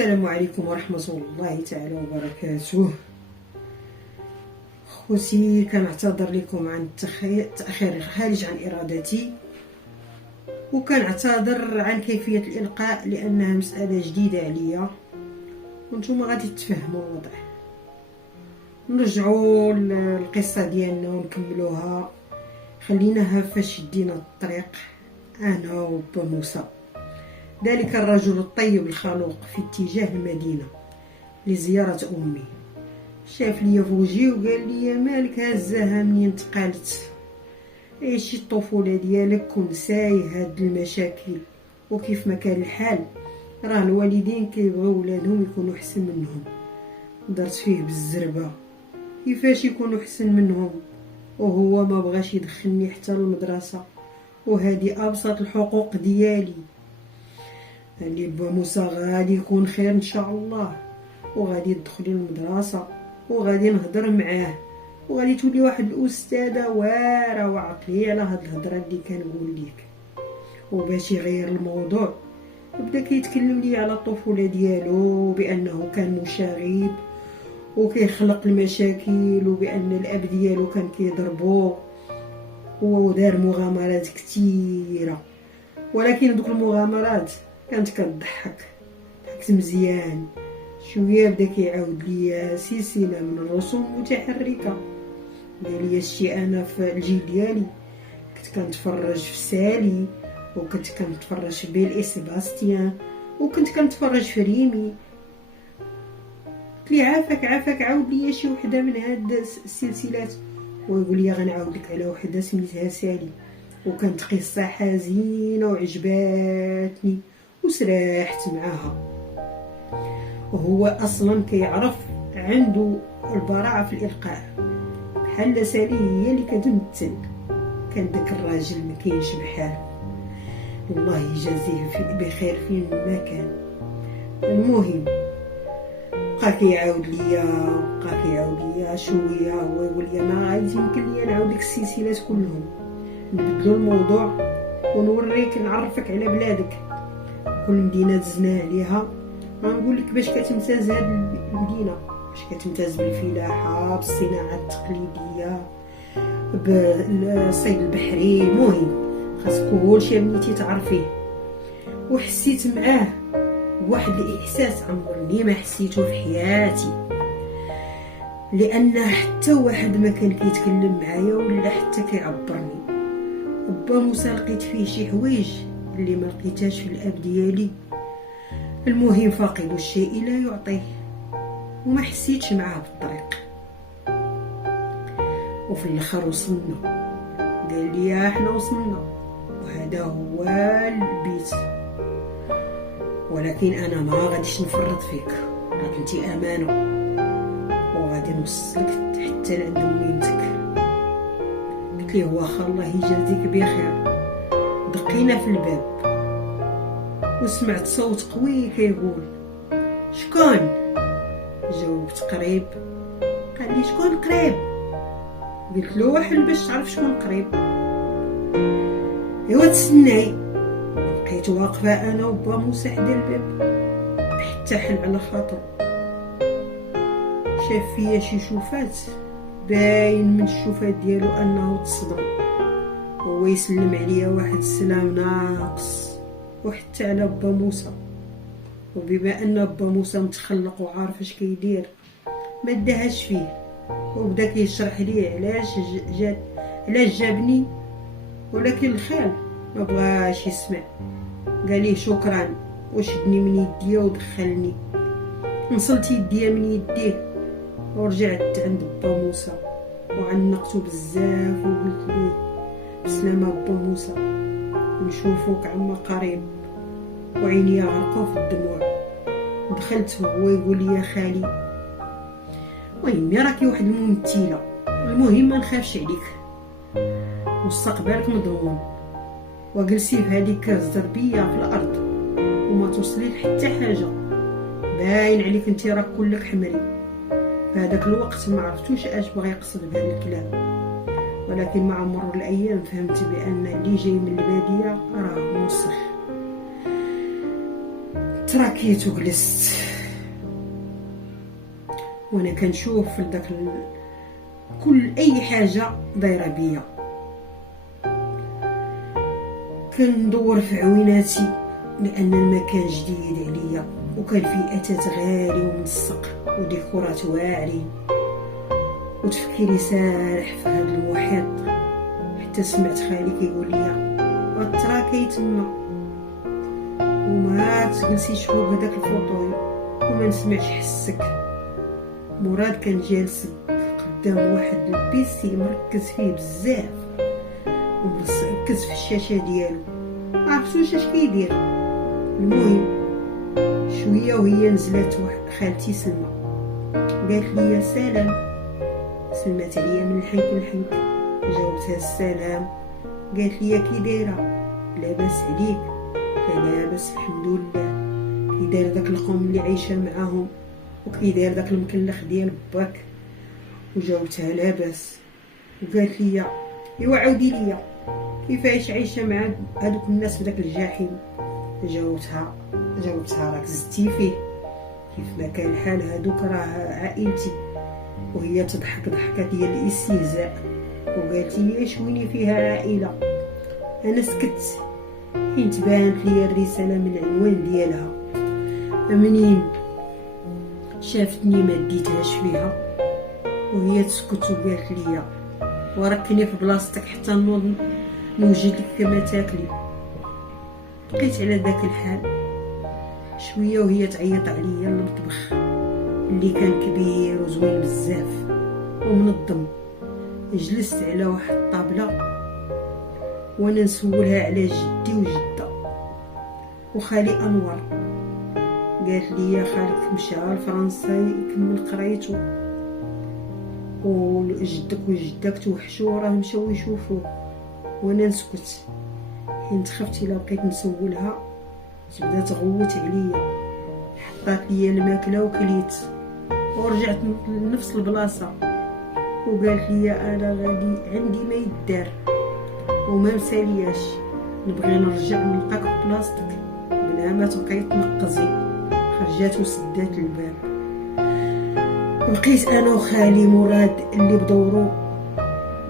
السلام عليكم ورحمة الله تعالى وبركاته. خوتي، كنعتذر لكم عن التأخير الخارج عن إرادتي، وكنعتذر عن كيفية الإلقاء لأنها مسألة جديدة عليا وانتم غادي تفهموا الوضع. نرجعوا للقصة ديالنا ونكملوها. خليناها فاش شدينا الطريق أنا وبا موسى، ذلك الرجل الطيب الخلوق، في اتجاه المدينة لزيارة أمي. شاف ليا فوجي وقال لي مالك هزاها منين تقالت؟ عيشي الطفولة ديالك ونساي هاد المشاكل، وكيف ما كان الحال راه الوالدين كيبغيو ولادهم يكونوا احسن منهم. درت فيه بالزربة، كيفاش يكونوا احسن منهم وهو ما بغاش يدخلني حتى للمدرسة، وهذه ابسط الحقوق ديالي. اللي با موسى غادي يكون خير ان شاء الله، وغادي تدخلي المدرسة وغادي نهضر معاه وغادي تولي واحد الاستاذه واعره وعقليه على هاد الهضره اللي كنقول لك. وباش يغير الموضوع بدا كيتكلم لي على الطفوله ديالو، بانه كان مشاغب وكيخلق المشاكل، وبان الاب ديالو كان كيضربو ودار مغامرات كثيره. ولكن دوك المغامرات كانت كتضحك، ضحكت مزيان. شويه بدا كيعاود ليا سلسله من الرسوم المتحركه. قال لي شتي انا في الجيل ديالي كنت كنتفرج في سالي، وكنت كنتفرج في بيل سيباستيان، وكنت كنتفرج في ريمي. قلت لي عافاك عاود ليا شي وحده من هاد السلسلات. ويقول لي غنعاود لك على وحده سميتها سالي، وكانت قصه حزينه وعجباتني وسرحت معاها. وهو اصلا كيعرف عنده البراعه في الالقاء، بحال سالي هي اللي كتمثل. كان داك الراجل ما كاينش بحاله، الله يجازيه بخير فين ما كان. المهم بقى كيعاود ليا شويه، هو يقول لي ما غادي يمكن لي نعاود لك السلسلات كلهم، نبدلوا الموضوع ونوريك نعرفك على بلادك. كل مدينه دزنا عليها غنقول لك باش كتمتاز هاد المدينه، باش كتمتاز بالفلاحه، بالصناعه التقليديه، بالصيد البحري. المهم خاص كلشي بنيتي تعرفيه. وحسيت معاه واحد الاحساس عمرني ما حسيته في حياتي، لان حتى واحد ما كان كيتكلم معايا ولا حتى كيعبرني. با موسى لقيت فيه شي حوايج اللي ما لقيتهاش في الاب ديالي. المهم فاقد الشيء لا يعطيه، وما حسيتش معاه بالطريق. وفي الاخر وصلنا، قال لي احنا وصلنا وهذا هو البيت، ولكن انا ما غاديش نفرط فيك، راك انتي امانه وغادي نوصلك حتى لعند ميمتك. قلت ليه واخا الله يجازيك بخير. دقينا في الباب وسمعت صوت قوي كيقول شكون؟ جاوبت قريب. قال لي شكون قريب؟ قلت له واحد باش تعرف شكون قريب. ايوا تسناي. بقيت واقفه انا وبا موسى حدا الباب حتى حل على خاطر. شاف فيا شي شوفات، باين من الشوفات ديالو انه تصدم. هو يسلم عليا واحد السلام ناقص، وحتى على با موسى. وبما ان با موسى متخلق وعارف اش كيدير ما داهاش فيه، وبدا كيشرح لي علاش جابني. ولكن الخال ما بغاش يسمع، قال لي شكرا وشدني من يديا ودخلني. نصلت يديا من يديه ورجعت عند با موسى وعنقته بزاف وقلت ليه بسلامه با موسى، نشوفوك عما قريب. وعيني غرقوا في الدموع. دخلت وهو يقول لي يا خالي ويمي راكي واحد الممثله، المهم ما نخافش عليك مستقبلك مضمون. وجلسي في هذيك الزربيه في الارض وما توصلي لحتى حاجه، باين عليك انت راك كلك حمري. في هذاك الوقت ما عرفتوش اش بغى يقصد بهذا الكلام، ولكن مع مرور الايام فهمت بان اللي جاي من الباديه راه موسخ. تراكيت وجلست وانا كنشوف في داك كل اي حاجه دايره بيا. كندور في عويناتي لان المكان جديد عليا، وكان فيه اثاث غالي وملصق وديكورات واعرين، وتفكيري سارح في هذا المحيط حتى سمعت خالي كيقول لي غتراكي تما وما تجلسيش فوق هداك الفوطوي وما نسمعش حسك. مراد كان جالس قدام واحد البيسي مركز فيه بزاف ومركز في الشاشه ديالو، معرفتوش اش كيدير. المهم شويه وهي نزلت خالتي سلمى قالت لي يا سلام، سلمات عليا من الحنك للحنك، جاوبتها السلام. قالت لي كي دايره؟ لاباس عليك؟ لا لاباس الحمد لله. كي داير داك القوم اللي عايشه معاهم، وكي داير داك المكلخ ديال باك؟ وجاوبتها لاباس. وقالت لي ايوا عاودي ليا كيفاش عايشه مع هذوك الناس في داك الجحيم؟ جاوبتها راك زدتي فيه، كيف ما كان الحال هذوك راه عائلتي. وهي تضحك ضحكه ديال الاستهزاء وقالت لي شويني فيها عائله. انا سكت حين تبانت لي الرساله من العنوان ديالها. منين شافتني ما ديتهاش فيها وهي تسكت وقالت لي وركني في بلاصتك حتى نوض نوجد لك كما تاكلي. بقيت على ذاك الحال شويه وهي تعيط عليا المطبخ اللي كان كبير وزوين بزاف ومنظم. جلست على واحد الطابله وانا نسولها على جدي وجده وخالي انور. قالت لي يا خالك مشى لفرنسا يكمل قرايته، وجدك وجدك توحشوا راه مشاو يشوفوه. وانا نسكت حين خفت الا بقيت نسولها تبدا تغوت عليا. حطات لي الماكله وكليت ورجعت لنفس البلاصه وقالت لي انا غادي عندي ما يدار وما مسالياش، نبغي نرجع نلقاك في بلاصتك بلا ما تبقاي تنقزي. خرجات وسدات الباب. بقيت انا وخالي مراد اللي بدورو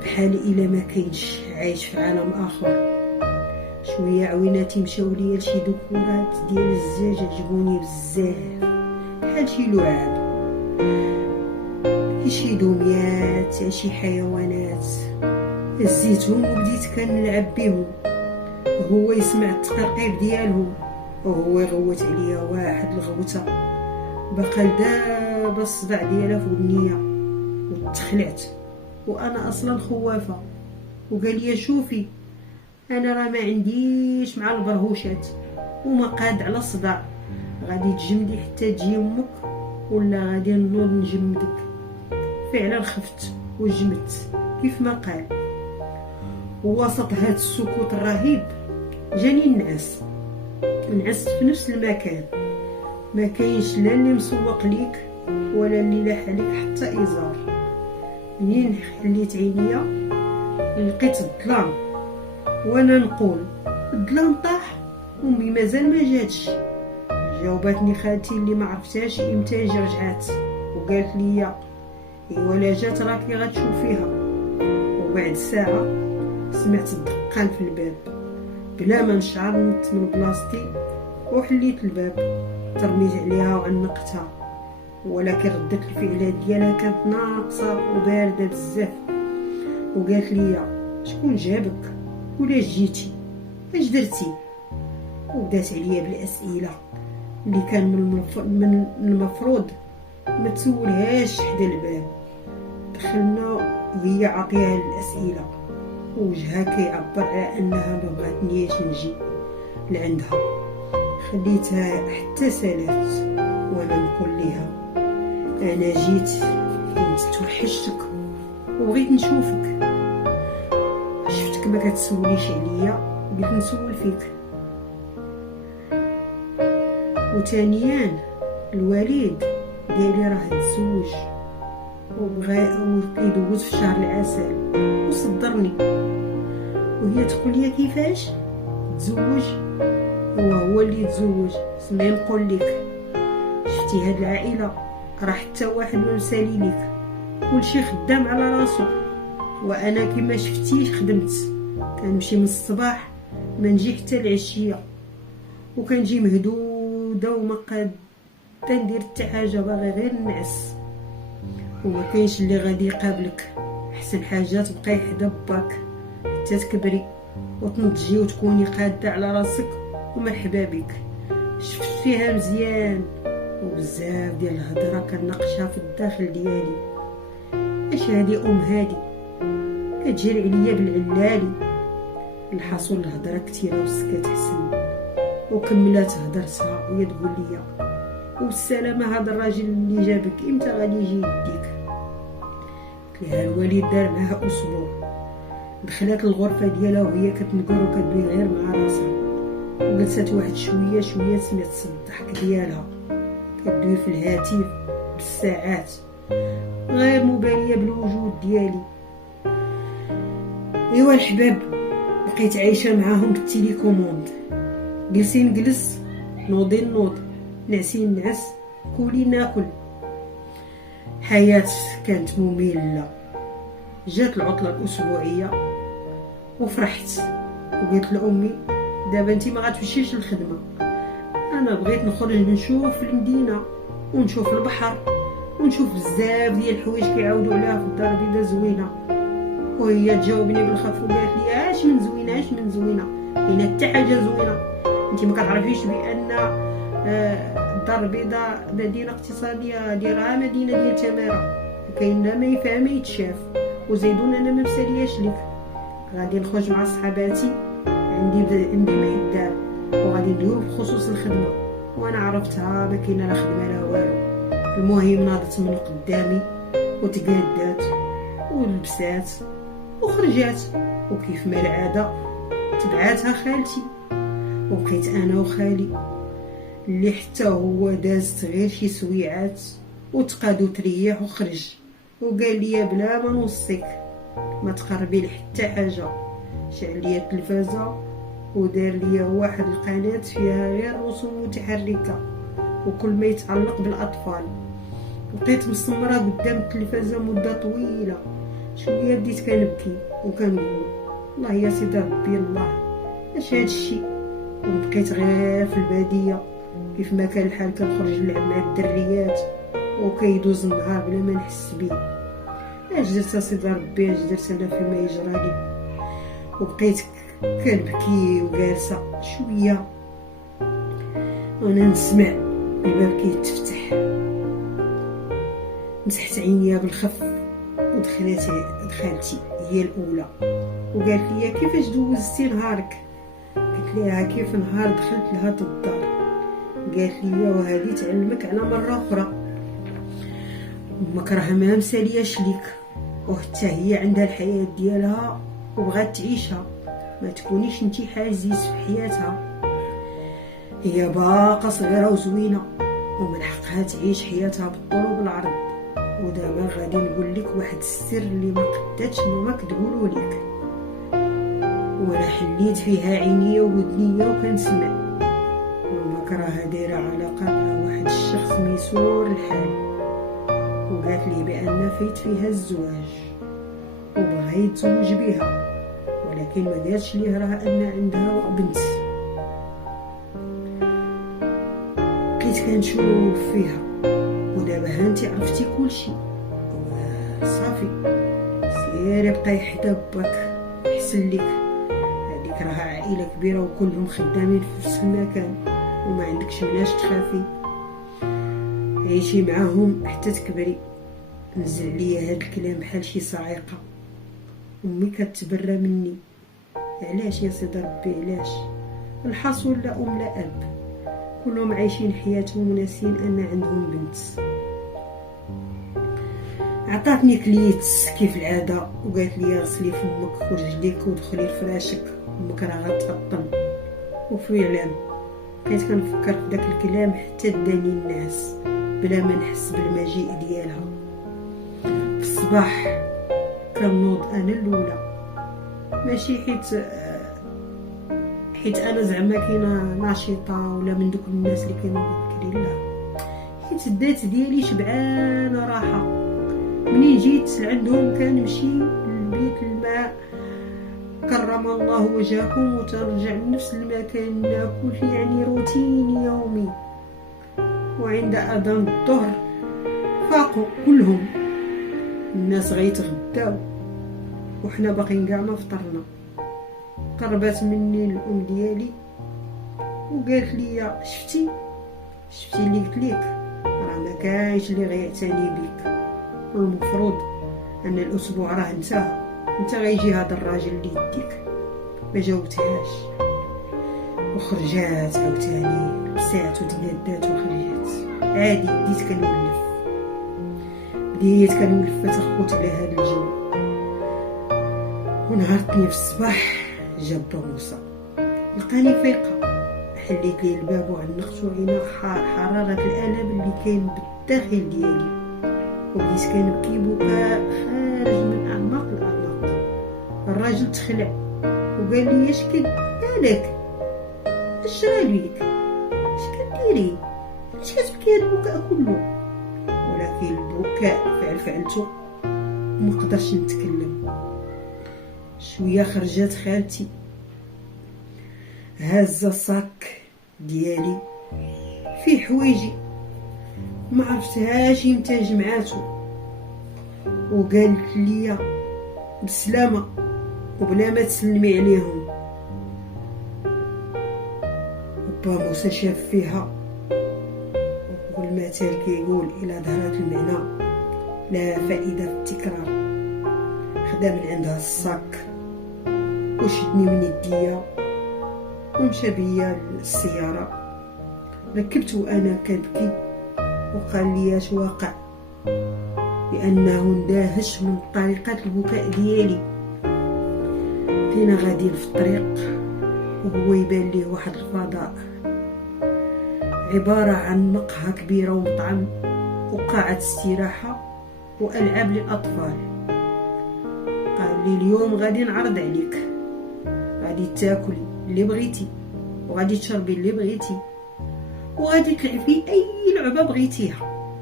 بحالي الا ما كاينش، عايش في عالم اخر. شويه عويناتي مشاو ليا لشي ديكورات ديال الزجاج عجبوني بزاف، بحال شي لعاب، شي دميات، شي حيوانات. هزيتهم وبديت كنلعب بهم، هو يسمع التقرقيب ديالهم وهو يغوت عليا واحد الغوته بقى دابا الصداع ديالها في ودنيا وتخلعت وانا اصلا خوافه. وقال لي شوفي انا راه ما عنديش مع البرهوشات وما قاد على الصداع، غادي تجمدي حتى تجي امك ولا غادي نوض نجمدك. فعلا خفت وجمدت كيف ما قال. ووسط هاد السكوت الرهيب جاني نعست في نفس المكان. ما كاينش لا اللي مسوق ليك ولا اللي لاح عليك حتى ازار. منين حليت عينيا لقيت الظلام وانا نقول الظلام طاح، امي مازال ما جاتش. جاوبتني خالتي اللي ما عرفتهاش امتى رجعات وقالت لي ايوا لا جات راكي غتشوفيها. وبعد ساعه سمعت الدقان في الباب، بلا ما نشعر نط من بلاصتي وحليت الباب. ترميت عليها وعنقتها، ولكن ردة الفعل ديالها كانت ناقصه وبارده بزاف. وقالت لي شكون جابك ولا جيتي اش درتي؟ وبدات عليا بالاسئله اللي كان من المفروض ما تسولهاش حدا الباب. دخلنا وهي عاطيها الاسئله ووجهها كيعبر على انها ما بغاتنيش نجي لعندها. خليتها حتى سالات وانا نقول لها انا جيت كنت توحشتك وبغيت نشوفك. شفتك ما كتسوليش عليا قلت نسول فيك. وثانيا الوالد ديالي راه تزوج وبغى يدوز في شهر العسل وصدرني، وهي تقول لي كيفاش تزوج؟ هو اللي يتزوج. سمعي نقول لك، شفتي هاد العائله راه حتى واحد ما مسالي ليك، كلشي خدام على راسو. وانا كما شفتي خدمت، كنمشي من الصباح ما نجي حتى العشيه، وكنجي مهدوده وما قادة ندير حتى حاجه، باغي غير نعس. وما كاينش اللي غادي يقابلك. احسن حاجه تبقاي حدا باك حتى تكبري وتنضجي وتكوني قاده على راسك ومرحبا بك. شفت فيها مزيان وبزاف ديال الهضره كناقشها في الداخل ديالي. اش هادي هادي كتجري عليا بالعلالي. الحاصل الهضره كثيره والسكات حسن. وكملات هضرتها وهي تقول لي والسلامه هذا الراجل اللي جابك امتى غادي يجي يديك؟ قلت لها الوالد دار معها اسبوع. دخلت الغرفه ديالها وهي كتنكر وكتبي غير مع راسها، وجلست واحد شويه سمعت صوت الضحك ديالها كدوي في الهاتف بالساعات، غير مباليه بالوجود ديالي. ايوا الحباب، بقيت عايشه معاهم بالتليكوموند. جلسي نجلس، نوضي نوض، نعسي نعس، كولي ناكل. حياة كانت مملة. جات العطلة الأسبوعية وفرحت وقلت لأمي دابا انتي ما غتمشيش للخدمة، أنا بغيت نخرج نشوف المدينة ونشوف البحر ونشوف بزاف ديال الحوايج كيعاودوا عليها في الدار البيضاء زوينة. وهي تجاوبني بالخف وقالت لي اش من زوينة كاينه حتى حاجة زوينة. انتي ما كتعرفيش بأن الدار البيضاء مدينه اقتصاديه ديالها مدينه ديال تماره، كاين ما يفهم ما يتشاف. وزيدون انا ما مسالياش ليك، غادي نخرج مع صحاباتي، عندي ما يدار وغادي ندوي بخصوص الخدمه. وانا عرفتها ما كاينه لا خدمه لا والو. المهم ناضت من قدامي وتقادات ولبسات وخرجات، وكيف ما العاده تبعاتها خالتي. وبقيت انا وخالي اللي حتى هو دازت غير شي سويعات وتقاد وتريح وخرج، وقال لي بلا ما نوصيك ما تقربي لحتى حاجه. شعل لي التلفازه ودار لي واحد القناه فيها غير رسوم متحركه وكل ما يتعلق بالاطفال. بقيت مسمره قدام التلفازه مده طويله، شويه بديت كنبكي وكنقول الله يا سيدي ربي الله اش هاد الشيء. وبقيت غير في الباديه كيف ما كان الحال كنخرج نلعب مع الدريات وكيدوز النهار بلا ما نحس بيه. اش درت سيدي ربي، اش درت انا فيما يجرالي؟ وبقيت كنبكي وجالسه شويه وانا نسمع الباب كيتفتح. مسحت عينيا بالخف ودخلتي هي الاولى وقالت لي كيفاش دوزتي نهارك؟ قلت لها كيف نهار دخلت لهاد الدار؟ قالت لي وهذه تعلمك على مره اخرى، مكره ما مسالياش ليك، وحتى هي عندها الحياه ديالها وبغات تعيشها، ما تكونيش انتي حاجز في حياتها. هي باقا صغيره وزوينه ومن حقها تعيش حياتها بالطول وبالعرض. ودابا غادي نقول لك واحد السر اللي ما قداتش ماماك تقولوا لك، وانا حليت فيها عينيا وودنيا وكنسمع. ماماك راها دايره علاقه مع واحد الشخص ميسور الحال، وقالت لي بان فايت فيها الزواج وبغا يتزوج بها، ولكن ما قالش ليه راه ان عندها بنت. بقيت كنشوف فيها ودابا هانتي عرفتي كلشي صافي، سيري بقاي حدا باك حسن لك. هذيك راها عائله كبيره وكلهم خدامين في نفس المكان وما عندكش مناش تخافي، عيشي معاهم حتى تكبري. نزل ليا هاد الكلام بحال شي صاعقه. امي كتبرى مني، علاش يا سيدي ربي علاش؟ الحاصل لا ام لا اب، كلهم عايشين حياتهم وناسين ان عندهم بنت. عطاتني كليت كيف العاده وقالت لي غسلي فمك ورجليك ودخلي لفراشك، امك راه غتفطن. وفعلا بقيت كنفكر في داك الكلام حتى داني الناس بلا ما نحس بالمجيء ديالها. في الصباح كنوض انا الاولى، ماشي حيت انا زعما كاينه ناشطه ولا من دوك الناس اللي كانوا بكري، لا، حيت الذات ديالي شبعانه راحه. منين جيت لعندهم كنمشي للبيت الماء كرم الله وجهكم وترجع لنفس المكان ناكل، يعني روتين يومي. وعند اذان الظهر فاقوا كلهم، الناس غيتغداو وحنا باقيين كاع ما فطرنا. قربت مني الام ديالي وقالت لي شفتي اللي قلت لك، راه ما كاينش اللي غيعتني بك، والمفروض ان الاسبوع راه انتهى، انت غيجي هذا الراجل اللي يديك. ما جاوبتهاش وخرجات عاوتاني، لبسات وتنادات وخرجات عادي. بديت كنولف تخوت على هذا الجو. ونهار في الصباح جا با موسى لقاني فايقه، حليت ليه الباب وعنقت وعينا حراره الالم اللي كاين بالداخل ديالي، وبديت كنبكي بكاء خارج من اعماق الاعماق. الراجل تخلع وقال لي اش مالك، اش راليك، اش كديري، اش كتبكي هاد البكاء كله؟ ولكن البكاء فعلته ومقدرش نتكلم. شويه خرجت خالتي هازه الصاك ديالي فيه حوايجي ما عرفتهاش امتى جمعاتو، وقالت لي بسلامه وبلا ما تسلمي عليهم. با موسى شاف فيها، والمثل كيقول الى ظهرت المعنى لا فائده في التكرار. خدا من عندها الصاك وشدني من يديا ومشى بيا للسياره. ركبت وانا كنبكي وقال لي اش واقع، لانه اندهش من طريقه البكاء ديالي. كنا غاديين في الطريق وهو يبان ليه واحد الفضاء عباره عن مقهى كبيره ومطعم وقاعه استراحه والعاب للاطفال. قال لي اليوم غادي نعرض عليك، غادي تاكلي اللي بغيتي وغادي تشربي اللي بغيتي وغادي تلعبي اي لعبه بغيتيها.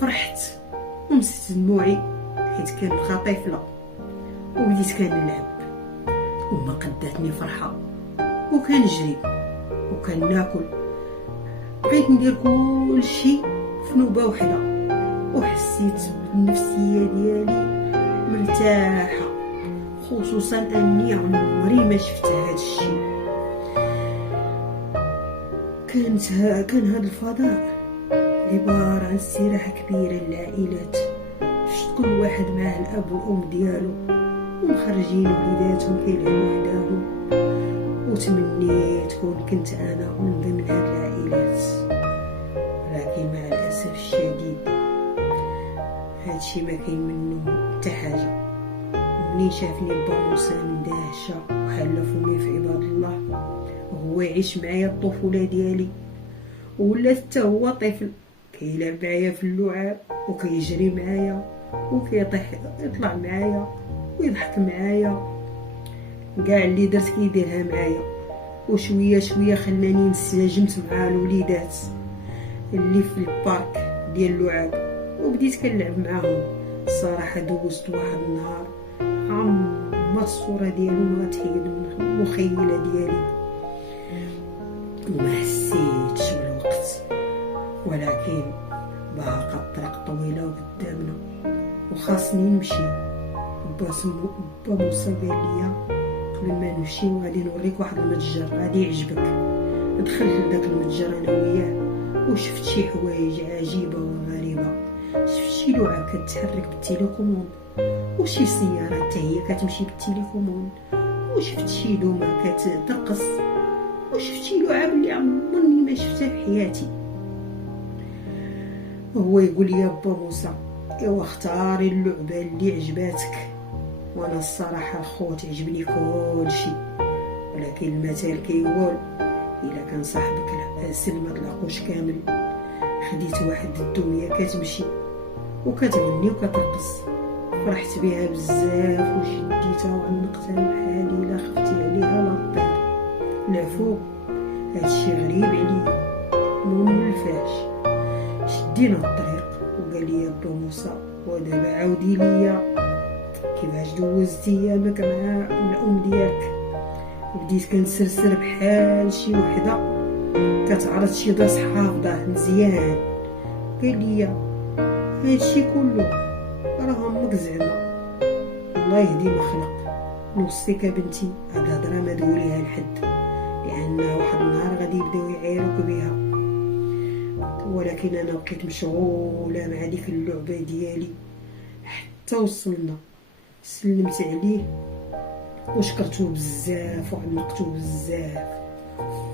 فرحت ومست دموعي حيت كان بقى طفله، وبديت كنلعب وما قداتني فرحه، وكنجري وكناكل. بغيت ندير كل شيء في نوبه وحده، وحسيت بالنفسيه ديالي مرتاحه، خصوصا اني عمري ما شفت هذا الشيء. كان هذا الفضاء عباره عن استراحه كبيره للعائلات، شفت كل واحد معاه الاب والام ديالو ومخرجين وليداتهم كيلعبوا وحداهم، وتمنيت كنت انا من ضمن هاد العائلات. لكن مع الاسف الشديد هادشي ما كاين منه حتى حاجه. منين شافني با موسى مندهشه وحل فمي في عباد الله، وهو يعيش معايا الطفوله ديالي، ولا حتى هو طفل كيلعب معايا في اللعاب وكيجري معايا وكيطيح يطلع معايا ويضحك معايا. كاع اللي درت كيديرها معايا، وشويه شويه خلاني انسجمت مع الوليدات اللي في البارك ديال اللعاب وبديت كنلعب معاهم. الصراحه دوزت واحد النهار عمرت الصوره ديالو ما تحيد من المخيله ديالي، وما حسيتش بالوقت. ولكن باقا الطريق طويله قدامنا وخاصني نمشي. با موسى قال لي قبل ما نمشي غادي نوريك واحد المتجر غادي يعجبك. دخلت لداك المتجر انا وياه وشفت شي حوايج عجيبه وغريبه. شفت شي لعبه كتحرك بالتليكوموند، وشي سياره حتى هي كتمشي بالتليكوموند، وشفت شي دومه كترقص، وشفت شي لعب اللي عمرني ما شفتها في حياتي. وهو يقول لي با موسى ايوا اختاري اللعبه اللي عجباتك. وانا الصراحه خوت عجبني كل شيء، ولكن المثل كيقول الا كان صاحبك العسل ما تلاقوش كامل. خديت واحد الدميه كتمشي وكتغني وكترقص، فرحت بها بزاف وشديتها وعنقتها بحالي لا خفتي عليها لا طير لا فوق. هادشي غريب عليا مولفاش، شدينا الطريق وقال لي با موسى ودابا عاودي ليا كيفاش دوزتي ايامك مع الام ديالك. بديت كنسرسر بحال شي وحده كتعرض شي درس حافظه مزيان. قال لي هادشي كله راه امك زعما الله يهدي ما خلق. نوصيك بنتي هاد الهضره ما تقوليها لحد، لان واحد النهار غادي يبداو يعايروك بها. ولكن انا بقيت مشغوله مع ديك اللعبه ديالي حتى وصلنا. سلمت عليه وشكرته بزاف وعنقته بزاف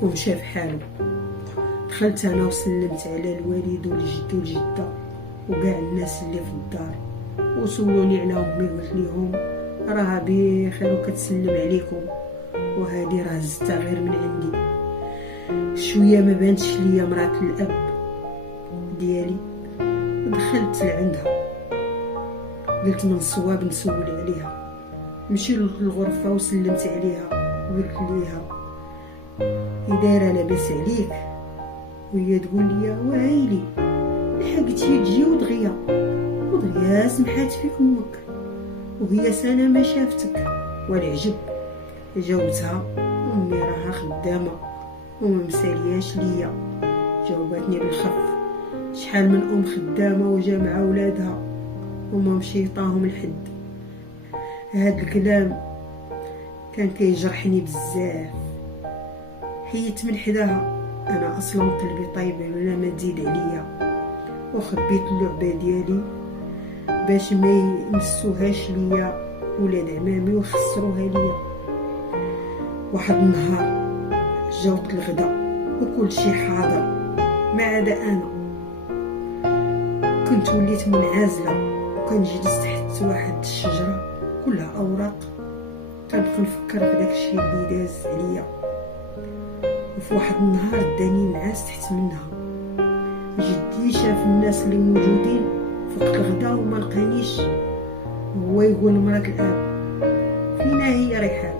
ومشى فحالو. دخلت انا وسلمت على الوالد والجد والجده وكاع الناس اللي في الدار وسولوني على امي. قلت لهم راها بخير وكتسلم عليكم، وهذه راه زدتها غير من عندي. شويه ما بانتش ليا مرات الاب ديالي. دخلت لعندها قلت من الصواب نسول عليها. مشي للغرفه وسلمت عليها وقلت ليها كي دايره لاباس عليك؟ وهي تقول لي وعيلي لحقتي تجي ودغيا سمحات فيك امك وهي سنه ما شافتك. والعجب جاوبتها امي راها خدامه وما مسالياش ليا. جاوبتني بالخف شحال من ام خدامه وجامعه ولادها وما مشيطاهم لحد. هاد الكلام كان كيجرحني بزاف. حيت من حداها. انا اصلا قلبي طيب ولا ما تزيد عليا، وخبيت اللعبه ديالي باش ما يمسوهاش ليا ولاد عمامي ويخسروها ليا. واحد النهار جا وقت الغدا وكل شي حاضر ما عدا انا. كنت وليت منعزله وكنجلس تحت واحد الشجره كلها اوراق كنبقى نفكر في داكشي اللي داز عليا. وفي واحد النهار داني نعاس تحت منها. جدي شاف الناس اللي موجودين في وقت الغدا وما لقانيش. هو يقول لمرات الاب فينا هي ريحان؟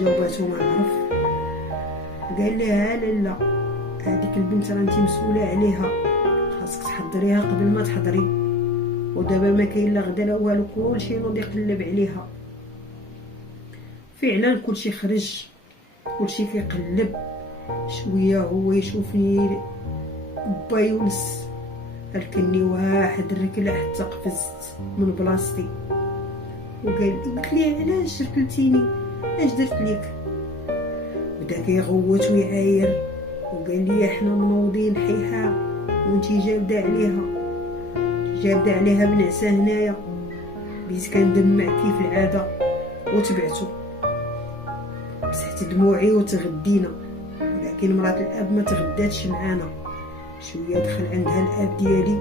جاوباتو ما عرف. قال لها لا هذيك البنت راه انت مسؤوله عليها، خاصك تحضريها قبل ما تحضري. ودابا ما كاين لا غدا لا والو، كلشي نوض يقلب عليها. فعلا كلشي خرج، كلشي كيقلب. شويه هو يشوفني با يونس ركني واحد الركله حتى قفزت من بلاصتي. قلت لي علاش ركلتيني؟ اش درت ليك؟ بدا كيغوت ويعاير وقال لي احنا منوضين حيحه وانتي جابده عليها بنعسه هنايا. بديت كندمع كيف العاده وتبعته. مسحت دموعي وتغدينا، لكن مرات الاب ما تغداتش معانا. شويه دخل عندها الاب ديالي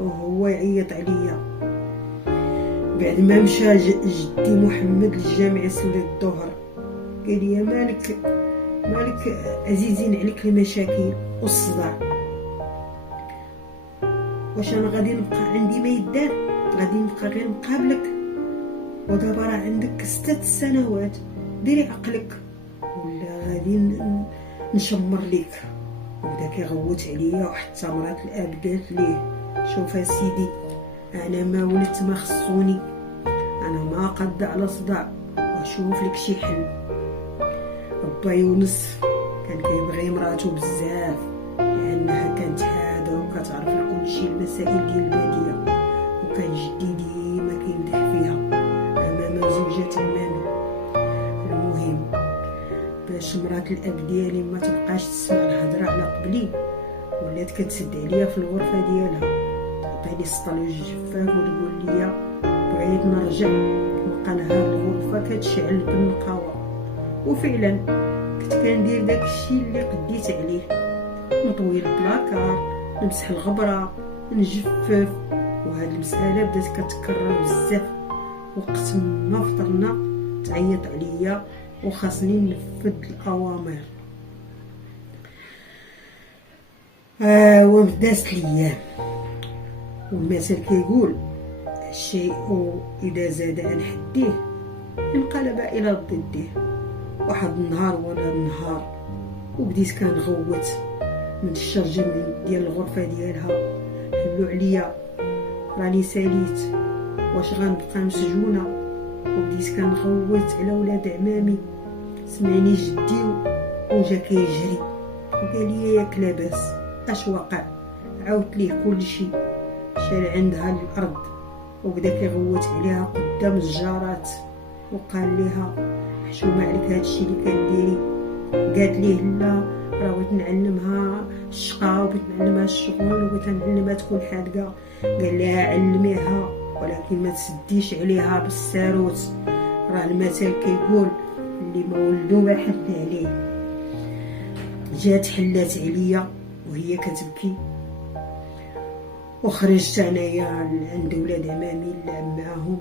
وهو يعيط عليا. بعد ما مشى جدي محمد للجامع يصلي الظهر قال لي مالك عزيزين عليك المشاكل والصداع. واش انا غادي نبقى عندي ما يدار؟ غادي نبقى غير مقابلك؟ ودابا راه عندك 6 سنوات، ديري عقلك ولا غادي نشمر ليك. وبدا كيغوت عليا. وحتى مرات الاب قالت ليه شوف سيدي انا ما ولدت ما خصوني، انا ما قد على صداع واشوف لك شي حل. با يونس كان كيبغي مراته بزاف لانها كانت حاده وكتعرف كل شيء المسائل ديال الباديه، وكان جدي ديما كيمدح فيها امام زوجة عمامي. المهم باش مرات الاب ديالي ما تبقاش تسمع الهضره على قبلي ولات كتسد عليا في الغرفه ديالها، تعطيني السطل الجفاف وتقول لي بغيت نرجع نلقى نهار الغرفه كتشعل بالنقاوه. وفعلا كنت كندير داكشي اللي قديت عليه، نطوي البلاكار، نمسح الغبره، نجفف. وهاد المساله بدات كتكرر بزاف. وقت ما فطرنا تعيط عليا وخاصني ننفذ الاوامر. ومدازت الايام والمثل كيقول الشيء اذا زاد عن حده انقلب الى ضده. واحد النهار ولا النهار وبديت كنغوت من الشرجم ديال الغرفة ديالها، حلو عليا راني ساليت، واش غنبقى مسجونة؟ وبديت كنغوت على ولاد عمامي. سمعني جدي وجا كيجري وقال لي ياك لاباس اش وقع؟ عاودت ليه كلشي. شال عندها الارض وبدا كيغوت عليها قدام الجارات وقال ليها حشومه عليك هادشي اللي كديري. قالت ليه لا، راه بغيت نعلمها الشقا وبغيت نعلمها الشغل وبغيت نعلمها تكون حاذقه. قال لها علميها ولكن ما تسديش عليها بالساروت، راه المثل كيقول اللي ما ولدو ما حل عليه. جات حلات عليا وهي كتبكي، وخرجت انايا عند ولاد عمامي نلعب معاهم،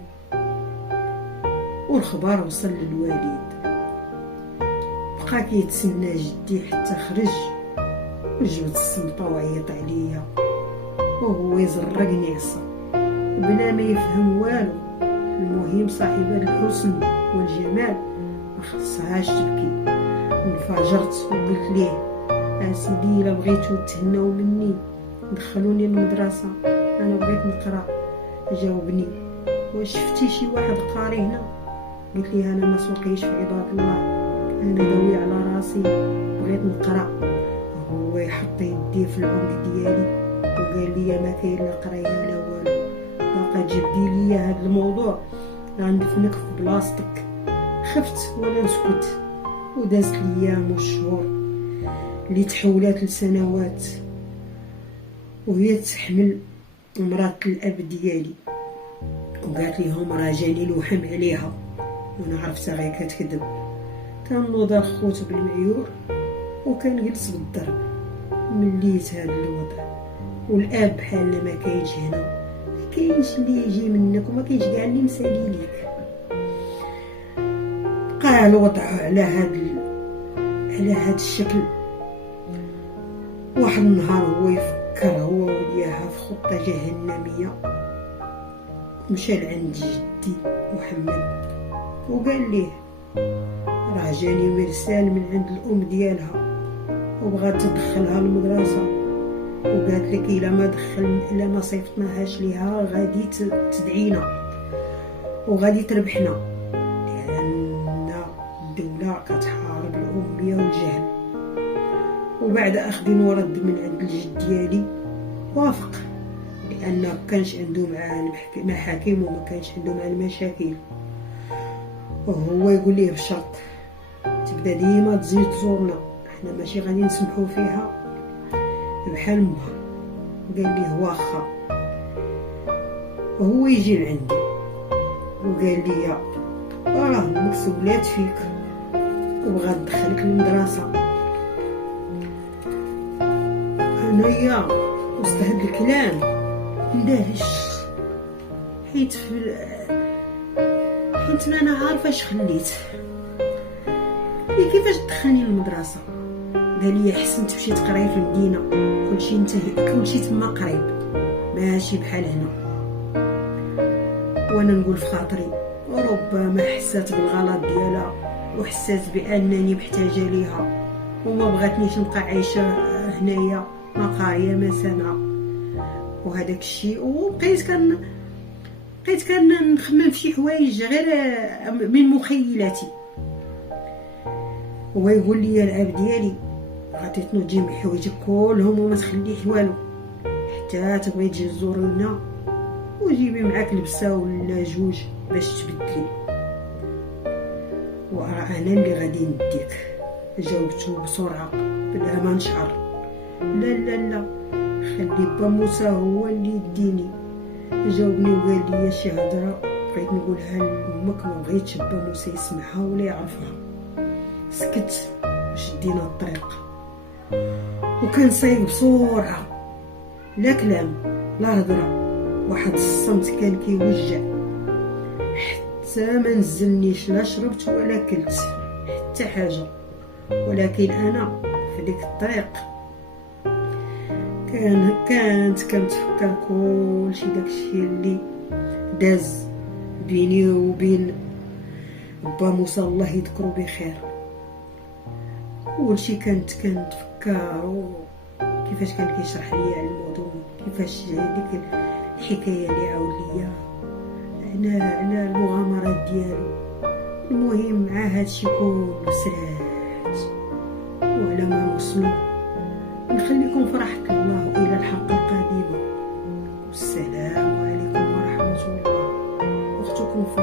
والخبر وصل للوالد. بقى كيتسنى جدي حتى خرج وجبت السلطه وعيط عليا وهو يزرقني عصا بلا ما يفهم والو. المهم صاحبة الحسن والجمال ما خصهاش تبكي. انفجرت وقلت ليه اسيدي الا بغيتو تهناو مني دخلوني المدرسه، انا بغيت نقرا. جاوبني واش شفتي شي واحد قاري هنا؟ قلت ليه انا ما سوقيش في عباد الله، انا داوي على راسي بغيت نقرا. هو يحط يديه في العنق ديالي وقال لي ما كاين لا قرايه لا والو، باقا تجبدي لي هذا الموضوع غندفنك في بلاصتك. خفت ولا نسكت، ودازت الايام والشهور اللي تحولات لسنوات وهي تحمل مرات الاب ديالي. وقالت ليهم راه جاني لوحم عليها، وانا عرفتها غير كتكذب. كنوض الخوت بالمعيور وكنجلس بالضرب. مليت هذا الوضع، والاب بحال ما كاينش هنا، ما كاينش اللي يجي منك وما كاينش كاع اللي مسالي ليك. بقى الوضع على هذا الشكل. واحد النهار هو يفكر هو وليها في خطه جهنميه، مشى لعند جدي محمد وقال ليه راه جاني مرسال من عند الام ديالها وبغات تدخلها المدرسه، وقالت لك الا ما صيفطناهاش ليها غادي تدعينا وغادي تربحنا، لان الدوله كتحارب الاميه والجهل. وبعد اخذ ورد من عند الجد ديالي وافق، لان ما كانش عنده مع المحاكم وما كانش عنده مع المشاكل. وهو يقول ليه بشرط تبدا ديما تزيد تزورنا، احنا ماشي غادي نسمحوا فيها بحال امها. قال ليه واخا. وهو يجي لعندي وقال لي راه امك سولات فيك وبغات تدخلك للمدرسه. انايا وسط هاد الكلام ندهش، حيت انا عارفه اش خليت. كيفاش تدخلني للمدرسه؟ قال لي احسن تمشي تقراي في المدينه، كلشي تما قريب ماشي بحال هنا. وانا نقول في خاطري ربما حسات بالغلط ديالها وحسات بانني محتاجه ليها وما بغاتنيش نبقى عايشه هنايا ما قاريه ما سامعه وهذاك الشيء. وبقيت كان نخمم في شي حوايج غير من مخيلاتي. هو يقول لي العاب ديالي غادي تنوضي حوايجك كلهم وما تخليه والو، حتى تبغي تجي تزورنا وجيبي معاك لبسه ولا جوج باش تبدلي، وانا اللي غادي نديك. جاوبته بسرعه بلا ما نشعر، لا لا لا خلي با موسى هو اللي يديني. جاوبني وقال لي شي هضره بغيت نقولها لامك ما بغيتش با موسى يسمعها ولا يعرفها. سكت وشدينا الطريق وكان صايب بسرعه، لا كلام لا هضره، واحد الصمت كان كيوجع. حتى ما نزلنيش لا شربت ولا كلت حتى حاجه. ولكن انا في ديك الطريق كانت كنتفكر كلشي داكشي اللي داز بيني وبين با موسى الله يذكرو بخير. اول شي كنت كنتفكر كيفاش كان كيشرح ليا على الموضوع، كيفاش ديك الحكايه اللي عاود ليا على المغامرات ديالو. المهم مع هادشي كله سرات وعلى ما وصلوا. نخليكم في راحة الله وإلى الحلقة القادمة، والسلام عليكم ورحمة الله. أختكم في